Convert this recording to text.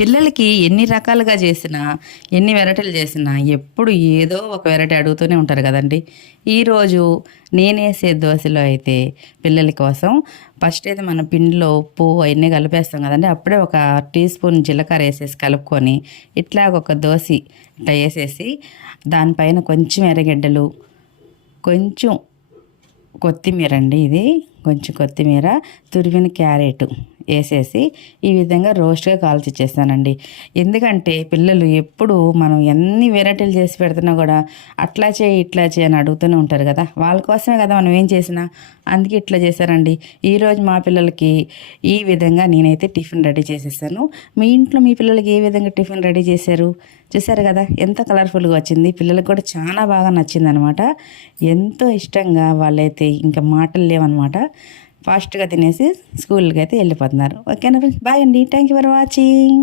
పిల్లలకి ఎన్ని రకాలుగా చేసినా, ఎన్ని వెరైటీలు చేసినా ఎప్పుడు ఏదో ఒక వెరైటీ అడుగుతూనే ఉంటారు కదండీ! ఈరోజు నేనేసే దోసలో అయితే పిల్లల కోసం ఫస్ట్ అయితే మనం పిండిలో ఉప్పు అవన్నీ కలిపేస్తాం కదండీ! అప్పుడే ఒక టీ స్పూన్ జీలకర్ర వేసేసి కలుపుకొని ఇట్లాగ ఒక దోస ఇట్లా వేసేసి దానిపైన కొంచెం ఎర్రగడ్డలు, కొంచెం కొత్తిమీర అండి ఇది. కొంచెం కొత్తిమీర, తురిమిన క్యారెట్ వేసేసి ఈ విధంగా రోస్ట్గా కాల్చిచ్చేస్తానండి. ఎందుకంటే పిల్లలు ఎప్పుడు మనం ఎన్ని వెరైటీలు చేసి పెడుతున్నా కూడా అట్లా చేయి ఇట్లా చేయి అని అడుగుతూనే ఉంటారు కదా, వాళ్ళ కోసమే కదా మనం ఏం చేసినా. అందుకే ఇట్లా చేశారండి. ఈరోజు మా పిల్లలకి ఈ విధంగా నేనైతే టిఫిన్ రెడీ చేసేసాను. మీ ఇంట్లో మీ పిల్లలకి ఏ విధంగా టిఫిన్ రెడీ చేశారు చూసారు కదా, ఎంత కలర్ఫుల్గా వచ్చింది. పిల్లలకు కూడా చాలా బాగా నచ్చిందనమాట. ఎంతో ఇష్టంగా వాళ్ళైతే ఇంకా మాటలు లేవన్నమాట. ఫాస్ట్గా తినేసి స్కూల్కి అయితే వెళ్ళిపోతున్నారు. ఓకేనా ఫ్రెండ్స్, బాయ్ అండి. Thank you for watching.